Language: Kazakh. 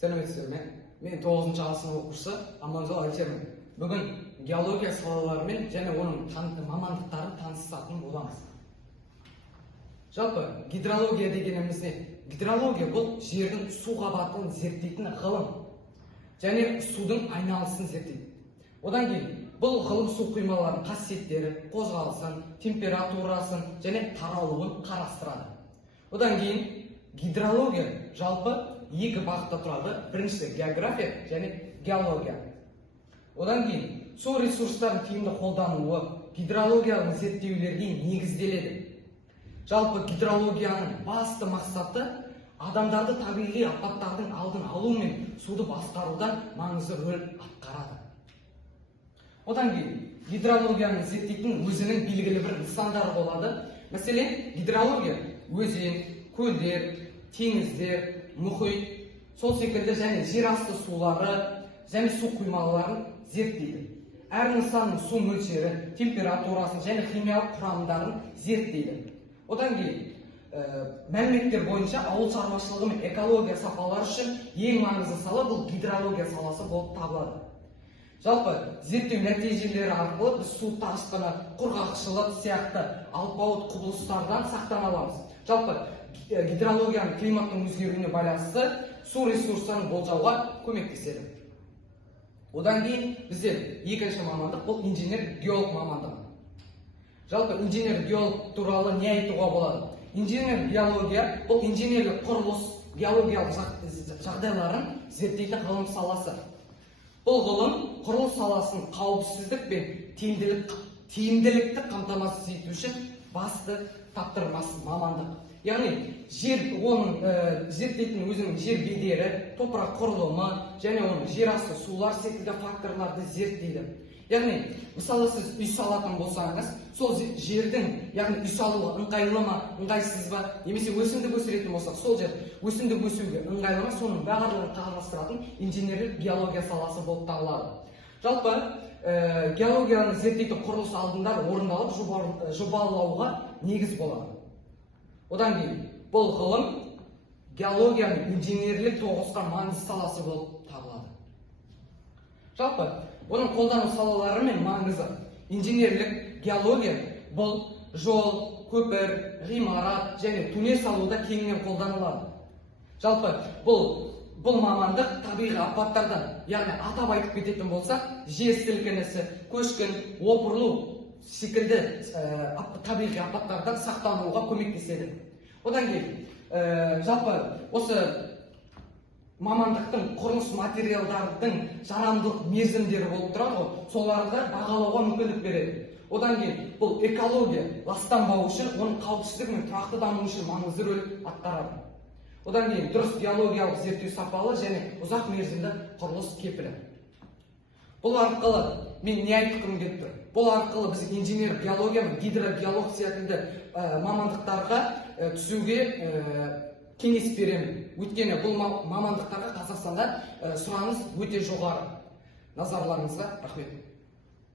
Сәлеметсіздер ме? Мен 9-шы сынып оқушысы Аманжол Әлішермін. Бүгін геология салаларымен және оның мамандықтарын танысатын боламыз. Жалпы гидрология дегеніміз не? Гидрология бұл жердің су қабатын зерттейтін ғылым және судың айналысын зерттейді. Одан кейін бұл ғылым су құймаларының қасиеттері, қозғалысын, температурасын және таралуын қарастырады. Одан кейін гидрология жалпы екі бағытта тұрады. Біріншісі география және геология. Одан кейін су ресурстарын тиімді қолдануы гидрологиялық зерттеулерге негізделеді. Жалпы гидрологияның басты мақсаты адамдарды табиғи апаттардың алдын алу мен суды басқарудан маңызды рөл атқарады. Одан кейін гидрологияны зерттейтін өзінің белгілі бір нысандары болады. Мәселен, гидрология өзен, көлдер, теңіздер, мұхит, сол секілді және жер асты сулары және су құймаларын зерттейді. Әр нысанның су мөлшері, температурасын және химиялық құрамдарын зерттейді. Одан кейін мәліметтер бойынша ауыл шаруашылығы мен экология сапалары үшін ең маңызды сала бұл гидрология саласы болып табылады. Жалпы зерттеу нәтижелері арқылы біз су тасқыны, құрғақшылық сияқты алпауыт құбылыстардан сақтана аламыз. Жалпы гидрологияның климаттың өзгеруіне байланысты су ресурстарын болжауға көмектеседі. Одан кейін бізде екінші мамандық бұл инженер-геолог мамандығы. Жалпы инженер-геолог туралы не айтуға болады? Инженер-геология бұл инженерлік құрылыс геологиялық жағдайларын зерттейтін ғылым саласы. Бұл ғылым құрылыс саласын қауіпсіздік пен тиімділікті қамтамасыз ету үшін басты таптырмас мамандық. Яғни оның зерттейтін өзінің жер бедері, топырақ құрылымы және оның жер асты сулар секілді факторларды зерттейді. Яғни, мысалы сіз үй салатын болсаңыз, сол жердің, яғни үй салуға ыңғайлы ма, ыңғайсыз ба, немесе өсімдік өсіретін болсақ, сол жер өсімдік өсуге ыңғайлы ма, соның барлығын қарастыратын инженерлік геология саласы болып табылады. Жалпы геологияны зерттейтін құрылыс алдындар орындалып жобалауға негіз болады. Одан кейін бұл ғылым геологияның инженерлік тоғысқан маңызды саласы болып табылады. Жалпы оның қолдану салалары мен маңызы инженерлік геология бұл жол, көпір, ғимарат және туннель салуда кеңінен қолданылады. Жалпы бұл мамандық табиғи апаттардан, яғни атап айтып кететін болсақ, жер сілкінісі, көшкін, опырылу секілді табиғи апаттардан сақтануға көмектеседі. Одан кейін жалпы осы мамандықтың құрылыс материалдардың жарамдылық мерзімдері болып тұрады ғой, соларды бағалауға мүмкіндік береді. Одан кейін бұл экология ластанбау үшін, оның қауіпсіздік мен тұрақты даму үшін маңызды рөл атқарады. Одан кейін дұрыс геологиялық зерттеу сапалы және ұзақ мерзімді құрылыс кепілі. Бұл арқылы мен не айтқым келіп тұр? Бұл арқылы біз инженер геология мен гидрогеолог секілді мамандықтарға түсуге кеңес беремін. Өйткені бұл мамандықтарға Қазақстанда сұраныс өте жоғары. Назарларыңызға рахмет.